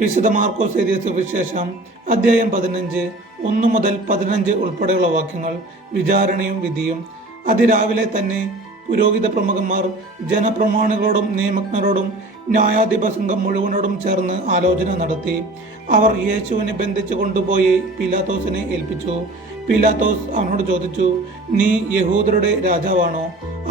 വിശുദ്ധ മാർക്കോസ് എഴുതിയ സുവിശേഷം അധ്യായം 15 1 മുതൽ 15 ഉൾപ്പെടെയുള്ള വാക്യങ്ങൾ. വിചാരണയും വിധിയും. അതിരാവിലെ തന്നെ പുരോഹിത പ്രമുഖന്മാർ ജനപ്രമാണികളോടും നിയമജ്ഞരോടും ന്യായാധിപ സംഘം മുഴുവനോടും ചേർന്ന് ആലോചന നടത്തി. അവർ യേശുവിനെ ബന്ധിച്ചു കൊണ്ടുപോയി പീലാത്തോസിനെ ഏൽപ്പിച്ചു. പീലാത്തോസ് അവനോട് ചോദിച്ചു, നീ യഹൂദരുടെ രാജാവാണോ?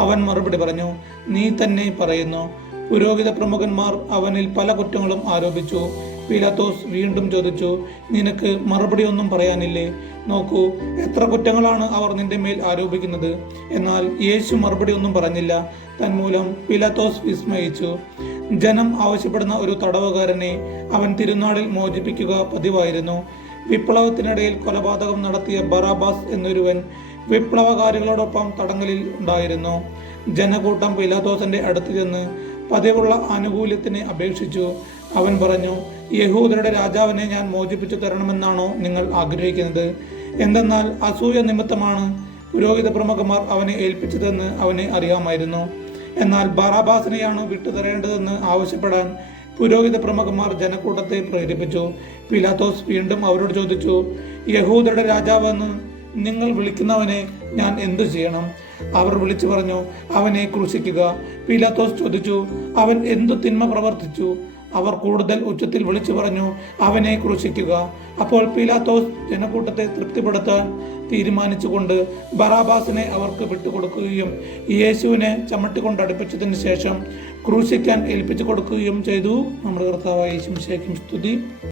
അവൻ മറുപടി പറഞ്ഞു, നീ തന്നെ പറയുന്നു. പുരോഹിത പ്രമുഖന്മാർ അവനിൽ പല കുറ്റങ്ങളും ആരോപിച്ചു. പീലാത്തോസ് വീണ്ടും ചോദിച്ചു, നിനക്ക് മറുപടി ഒന്നും പറയാനില്ലേ? നോക്കൂ, എത്ര കുറ്റങ്ങളാണ് അവർ നിന്റെ മേൽ ആരോപിക്കുന്നത്. എന്നാൽ യേശു മറുപടി ഒന്നും പറഞ്ഞില്ല. തന്മൂലം പീലാത്തോസ് വിസ്മയിച്ചു. ജനം ആവശ്യപ്പെടുന്ന ഒരു തടവുകാരനെ അവൻ തിരുനാളിൽ മോചിപ്പിക്കുക പതിവായിരുന്നു. വിപ്ലവത്തിനിടയിൽ കൊലപാതകം നടത്തിയ ബറാബാസ് എന്നൊരുവൻ വിപ്ലവകാരികളോടൊപ്പം തടങ്കലിൽ ഉണ്ടായിരുന്നു. ജനക്കൂട്ടം പീലാത്തോസിന്റെ അടുത്ത് ചെന്ന് പതിവുള്ള ആനുകൂല്യത്തിന് അപേക്ഷിച്ചു. അവൻ പറഞ്ഞു, യഹൂദരുടെ രാജാവിനെ ഞാൻ മോചിപ്പിച്ചു തരണമെന്നാണോ നിങ്ങൾ ആഗ്രഹിക്കുന്നത്? എന്തെന്നാൽ അസൂയ നിമിത്തമാണ് പുരോഹിത പ്രമുഖന്മാർ അവനെ ഏൽപ്പിച്ചതെന്ന് അവനെ അറിയാമായിരുന്നു. എന്നാൽ ബറാബാസിനെയാണ് വിട്ടുതരേണ്ടതെന്ന് ആവശ്യപ്പെടാൻ പുരോഹിത പ്രമുഖന്മാർ ജനക്കൂട്ടത്തെ പ്രേരിപ്പിച്ചു. പീലാത്തോസ് വീണ്ടും അവരോട് ചോദിച്ചു, യഹൂദരുടെ രാജാവെന്ന് നിങ്ങൾ വിളിക്കുന്നവനെ ഞാൻ എന്തു ചെയ്യണം? അവർ വിളിച്ചു പറഞ്ഞു, അവനെ ക്രൂശിക്കുക. പീലാത്തോസ് ചോദിച്ചു, അവൻ എന്തു തിന്മ പ്രവർത്തിച്ചു? അവർ കൂടുതൽ ഉച്ചത്തിൽ വിളിച്ചു പറഞ്ഞു, അവനെ ക്രൂശിക്കുക. അപ്പോൾ പീലാത്തോസ് ജനക്കൂട്ടത്തെ തൃപ്തിപ്പെടുത്താൻ തീരുമാനിച്ചുകൊണ്ട് ബറാബാസിനെ അവർക്ക് വിട്ടുകൊടുക്കുകയും യേശുവിനെ ചമ്മട്ടിക്കൊണ്ട് അടുപ്പിച്ചതിന് ശേഷം ക്രൂശിക്കാൻ ഏൽപ്പിച്ചു കൊടുക്കുകയും ചെയ്തു. നമ്മുടെ കർത്താവായ യേശു മിശിഹായ്ക്ക് സ്തുതി.